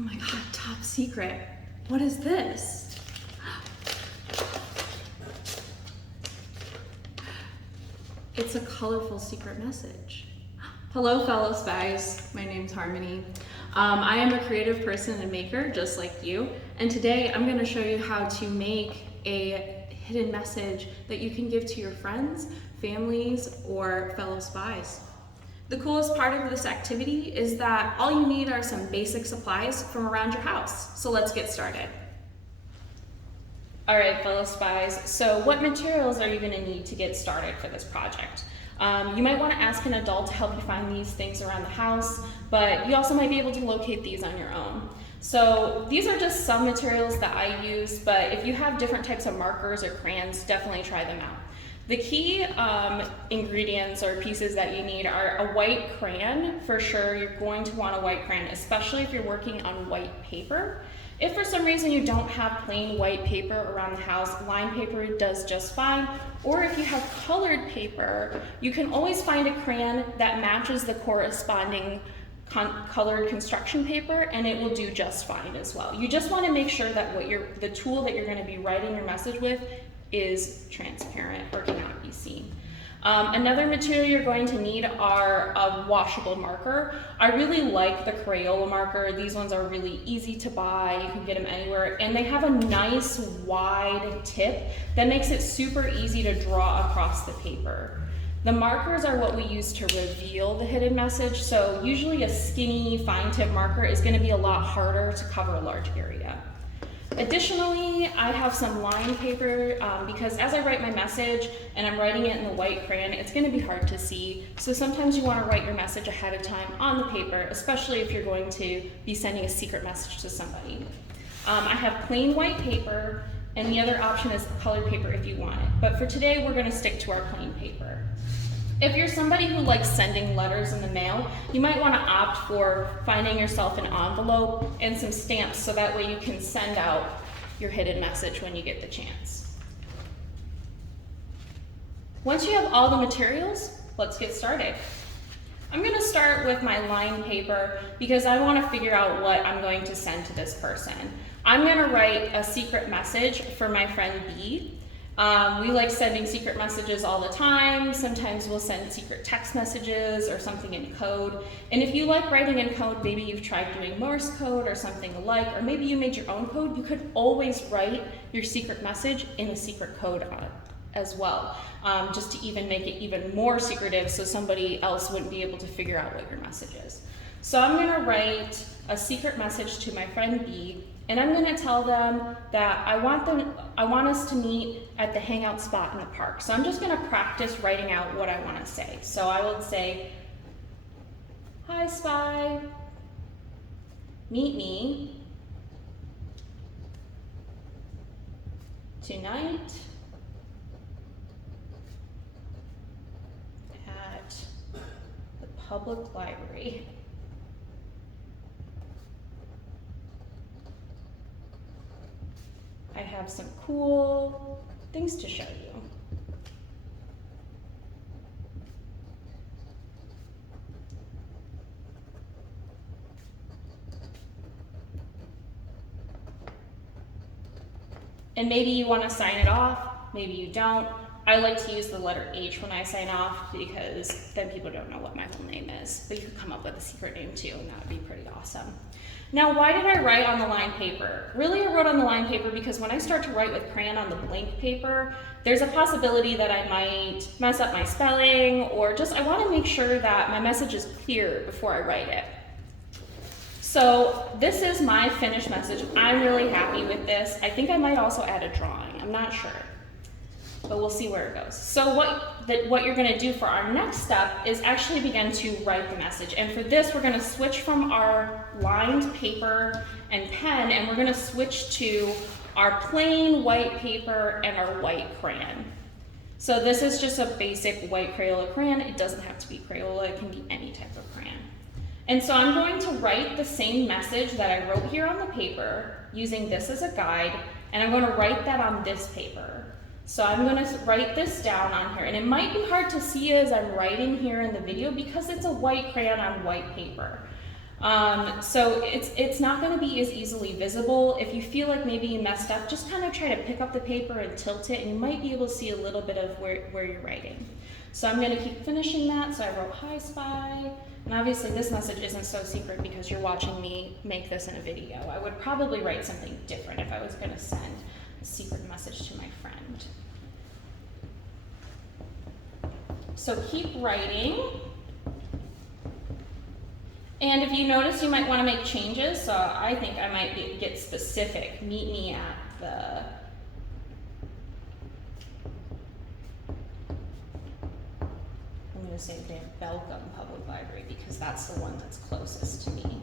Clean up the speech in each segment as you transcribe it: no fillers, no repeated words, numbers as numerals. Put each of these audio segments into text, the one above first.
Oh my God, top secret. What is this? It's a colorful secret message. Hello, fellow spies. My name's Harmony. I am a creative person and maker, just like you. And today I'm going to show you how to make a hidden message that you can give to your friends, families, or fellow spies. The coolest part of this activity is that all you need are some basic supplies from around your house. So let's get started. All right, fellow spies, so what materials are you going to need to get started for this project? You might want to ask an adult to help you find these things around the house, but you also might be able to locate these on your own. So these are just some materials that I use, but if you have different types of markers or crayons, definitely try them out. The key ingredients or pieces that you need are a white crayon. For sure, you're going to want a white crayon, especially if you're working on white paper. If for some reason you don't have plain white paper around the house, lined paper does just fine. Or if you have colored paper, you can always find a crayon that matches the corresponding colored construction paper, and it will do just fine as well. You just want to make sure that the tool that you're going to be writing your message with is transparent or cannot be seen. Another material you're going to need are a washable marker. I really like the Crayola marker. These ones are really easy to buy. You can get them anywhere, and they have a nice wide tip that makes it super easy to draw across the paper. The markers are what we use to reveal the hidden message, so usually a skinny fine tip marker is going to be a lot harder to cover a large area. Additionally, I have some lined paper because as I write my message and I'm writing it in the white crayon, it's going to be hard to see. So sometimes you want to write your message ahead of time on the paper, especially if you're going to be sending a secret message to somebody. I have plain white paper, and the other option is colored paper if you want it. But for today, we're going to stick to our plain paper. If you're somebody who likes sending letters in the mail, you might want to opt for finding yourself an envelope and some stamps so that way you can send out your hidden message when you get the chance. Once you have all the materials, let's get started. I'm going to start with my lined paper because I want to figure out what I'm going to send to this person. I'm going to write a secret message for my friend B. We like sending secret messages all the time. Sometimes we'll send secret text messages or something in code. And if you like writing in code, maybe you've tried doing Morse code or something alike, or maybe you made your own code, you could always write your secret message in the secret code on it as well, just to even make it even more secretive so somebody else wouldn't be able to figure out what your message is. So I'm going to write a secret message to my friend B, and I'm going to tell them that I want us to meet at the hangout spot in the park. So I'm just going to practice writing out what I want to say. So I would say, "Hi, Spy. Meet me tonight at the public library. I have some cool things to show you." And maybe you want to sign it off, maybe you don't. I like to use the letter H when I sign off because then people don't know what my whole name is. But you could come up with a secret name too, and that would be pretty awesome. Now, why did I write on the lined paper? Really, I wrote on the lined paper because when I start to write with crayon on the blank paper, there's a possibility that I might mess up my spelling, or just I want to make sure that my message is clear before I write it. So this is my finished message. I'm really happy with this. I think I might also add a drawing. I'm not sure, but we'll see where it goes. So what you're going to do for our next step is actually begin to write the message. And for this, we're going to switch from our lined paper and pen, and we're going to switch to our plain white paper and our white crayon. So this is just a basic white Crayola crayon. It doesn't have to be Crayola. It can be any type of crayon. And so I'm going to write the same message that I wrote here on the paper using this as a guide, and I'm going to write that on this paper. So I'm going to write this down on here, and it might be hard to see as I'm writing here in the video because it's a white crayon on white paper. So it's not going to be as easily visible. If you feel like maybe you messed up, just kind of try to pick up the paper and tilt it, and you might be able to see a little bit of where you're writing. So I'm going to keep finishing that. So I wrote, "Hi, Spy." And obviously this message isn't so secret because you're watching me make this in a video. I would probably write something different if I was going to send a secret message to my friend. So keep writing. And if you notice, you might want to make changes. So I think I might get specific. Meet me at the... I'm going to say Van Belcom Public Library because that's the one that's closest to me.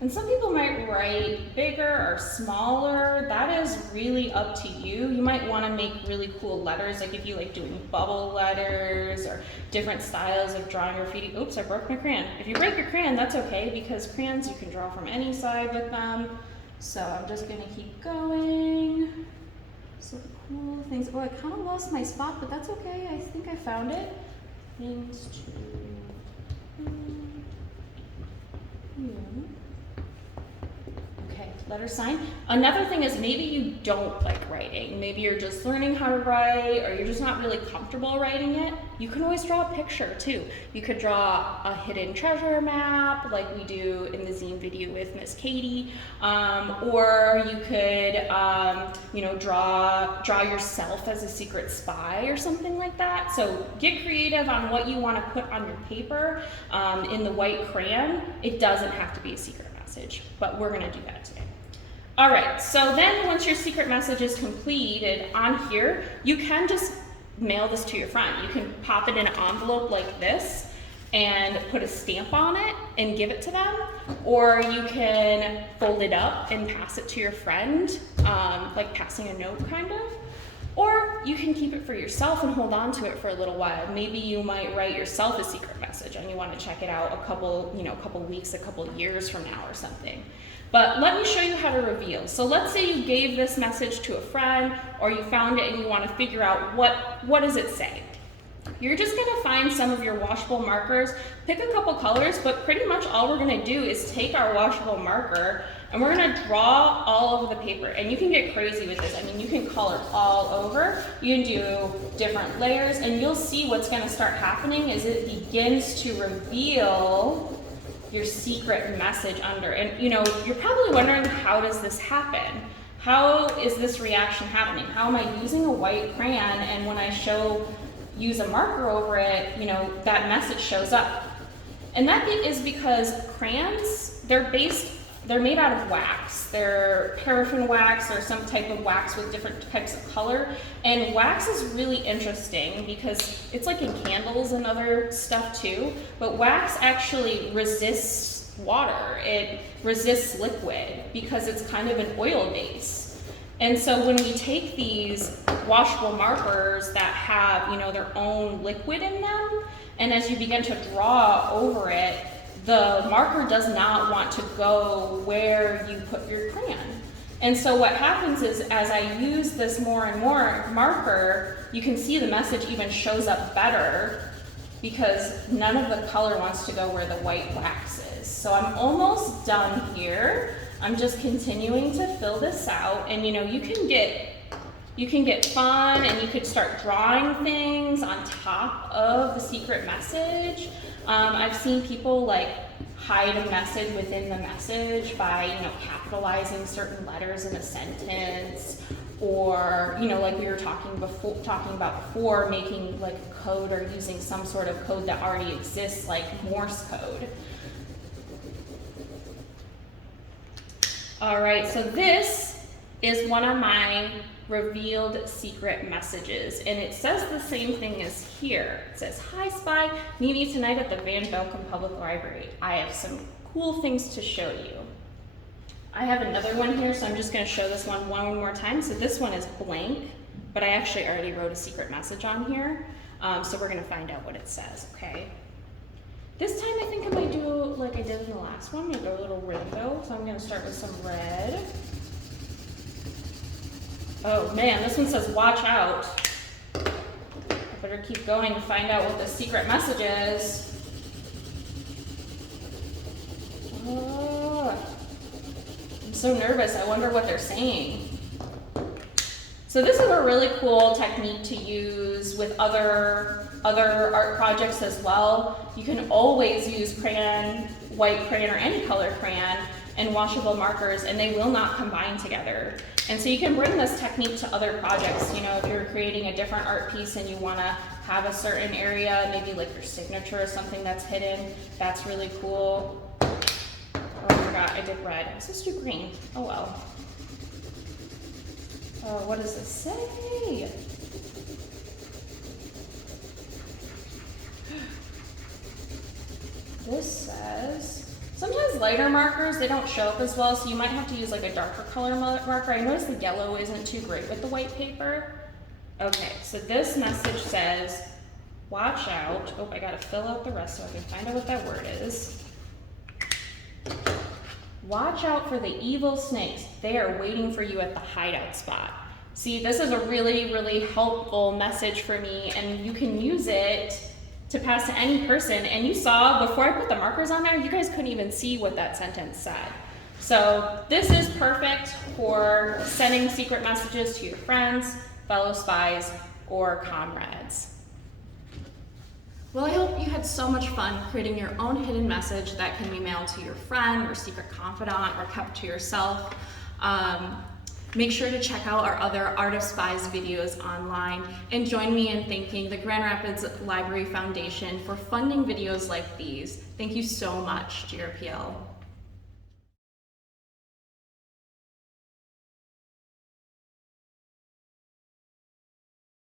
And some people might write bigger or smaller. That is really up to you. You might want to make really cool letters, like if you like doing bubble letters or different styles of drawing graffiti. Oops, I broke my crayon. If you break your crayon, that's okay because crayons you can draw from any side with them. So I'm just gonna keep going. So the cool things, oh, I kind of lost my spot, but that's okay. I think I found it. Things to, okay, letter sign. Another thing is maybe you don't like writing. Maybe you're just learning how to write or you're just not really comfortable writing it. You can always draw a picture too. You could draw a hidden treasure map like we do in the zine video with Miss Katie. Or you could, draw yourself as a secret spy or something like that. So get creative on what you want to put on your paper in the white crayon. It doesn't have to be a secret message, but we're going to do that today. All right, so then once your secret message is completed on here, you can just mail this to your friend. You can pop it in an envelope like this and put a stamp on it and give it to them, or you can fold it up and pass it to your friend, like passing a note kind of. Or you can keep it for yourself and hold on to it for a little while. Maybe you might write yourself a secret message and you want to check it out a couple weeks, a couple years from now or something. But let me show you how to reveal. So let's say you gave this message to a friend or you found it and you want to figure out what does it say. You're just going to find some of your washable markers, pick a couple colors, but pretty much all we're going to do is take our washable marker and we're going to draw all over the paper. And you can get crazy with this. I mean, you can color all over. You can do different layers, and you'll see what's going to start happening is it begins to reveal your secret message under. And you're probably wondering, how does this happen? How is this reaction happening? How am I using a white crayon, and when I use a marker over it, that message shows up? And that is because crayons, they're made out of wax. They're paraffin wax or some type of wax with different types of color. And wax is really interesting because it's like in candles and other stuff too, but wax actually resists water. It resists liquid because it's kind of an oil base. And so when we take these washable markers that have, their own liquid in them, and as you begin to draw over it, the marker does not want to go where you put your crayon. And so what happens is, as I use this more and more marker, you can see the message even shows up better because none of the color wants to go where the white wax is. So I'm almost done here. I'm just continuing to fill this out, and you can get fun, and you could start drawing things on top of the secret message. I've seen people like hide a message within the message by capitalizing certain letters in a sentence, or like we were talking about before, making like a code or using some sort of code that already exists, like Morse code. All right, so this is one of my revealed secret messages, and it says the same thing as here. It says, "Hi Spy, meet me tonight at the Van Belcom Public Library. I have some cool things to show you." I have another one here, so I'm just going to show this one more time. So this one is blank, but I actually already wrote a secret message on here, so we're going to find out what it says, okay? This time I think I might do like I did in the last one, maybe a little rainbow. So I'm going to start with some red. Oh man, this one says watch out. I Better keep going to find out what the secret message is. Oh, I'm so nervous. I wonder what they're saying. So this is a really cool technique to use with other art projects as well. You can always use crayon, white crayon, or any color crayon and washable markers, and they will not combine together. And so you can bring this technique to other projects. You know, if you're creating a different art piece and you want to have a certain area, maybe like your signature or something that's hidden, that's really cool. Oh, I forgot, I did red. I'm supposed to do green. Oh well. Oh, what does this say? This says, sometimes lighter markers, they don't show up as well, so you might have to use like a darker color marker. I noticed the yellow isn't too great with the white paper. Okay, so this message says, watch out. Oh, I gotta fill out the rest so I can find out what that word is. Watch out for the evil snakes. They are waiting for you at the hideout spot. See, this is a really, really helpful message for me, and you can use it to pass to any person. And you saw, before I put the markers on there, you guys couldn't even see what that sentence said. So this is perfect for sending secret messages to your friends, fellow spies, or comrades. Well, I hope you had so much fun creating your own hidden message that can be mailed to your friend or secret confidant or kept to yourself. Make sure to check out our other Art of Spies videos online and join me in thanking the Grand Rapids Library Foundation for funding videos like these. Thank you so much, GRPL.